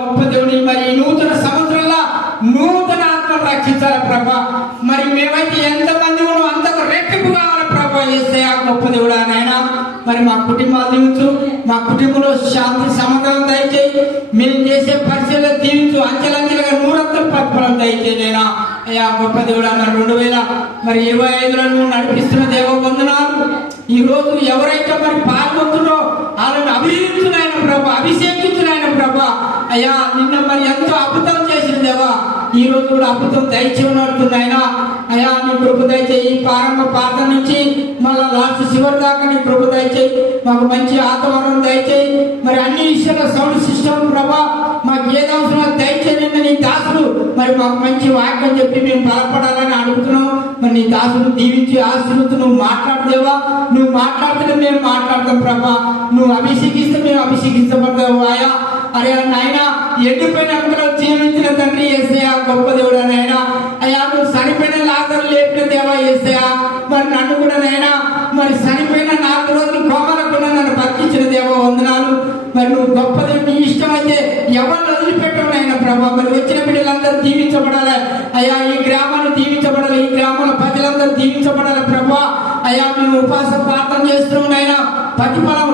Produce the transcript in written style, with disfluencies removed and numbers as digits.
గొప్ప దేవుని మరి నూతన సంవత్సరంలో నూతన ఆత్మను రక్షించాలి ప్రభా. మరి మేమైతే ఎంతమంది ఉన్నాం అంతకు రెట్టింపు కావాలి ప్రభా. చేస్తే ఆ గొప్ప దేవుడా నాయన మరి మా కుటుంబాలు దీవించు, మా కుటుంబంలో శాంతి సమాధానం దయచేయి, మేము చేసే పరిచయాలు దీవించు, అంచెలంచెలుగా నూరంతల ప్రతిఫలం దయచేయలేనా అయ్యా గొప్ప దేవుడా. 2025లో నువ్వు నడిపిస్తున్న దేవ వందనాలు. ఈ రోజు ఎవరైతే మరి పాల్గొంటున్నో వాళ్ళని అభినందించున్నాయన ప్రభా, అభిషేకించున్నాయన ప్రభా. అయ్యా నిన్న మరి ఎంతో అద్భుతం చేసిన దేవా, ఈ రోజు కూడా అద్భుతం దయచేయనడుతున్నాయన. అయ్యా నీ కృప దయచేయి, ప్రారంభ ప్రార్థన నుంచి మళ్ళా లాస్ట్ చివరి దాకా నీ కృప దయచేయి, మాకు మంచి వాతావరణం దయచేయి. మరి అన్ని విషయాల సౌండ్ సిస్టమ్ ప్రభా మాకు ఏది అవసరం దయచేయండి. నీ దాసులు మరి మాకు మంచి వాక్యం చెప్పి మేము బలపడాలని అడుగుతున్నాం. మరి నీ దాసులు దీవించి ఆశీర్వదించు. నువ్వు మాట్లాడదేవా, నువ్వు మాట్లాడితే మేము మాట్లాడతాం ప్రభా. నువ్వు అభిషేకిస్తే మేము అభిషేకించబడతావు ఆయా. అరే నాయన ఎండిపోయిన అందరూ జీవించిన తండ్రి యేసయ్యా గొప్ప దేవుడా నాయన. అయ్యా నువ్వు చనిపోయిన లాజరు లేపిన దేవా యేసయ్యా. మరి నన్ను కూడా నాయనా మరి చనిపోయిన 4 రోజులు కోమలకుండా నన్ను బతికించిన దేవా వందనాలు. మరి నువ్వు గొప్ప దేవుడు, నీ ఇష్టమైతే ఎవరిని వదిలిపెట్టవు నాయన ప్రభా. మరి వచ్చిన బిడ్డలందరూ దీవించబడాలి అయ్యా, ఈ గ్రామాన్ని దీవించబడాలి, ఈ గ్రామంలో ప్రజలందరూ దీవించబడాలి ప్రభా. అయ్యా మేము ఉపాస ప్రార్థన చేస్తున్నాం నాయన, ప్రతిఫలం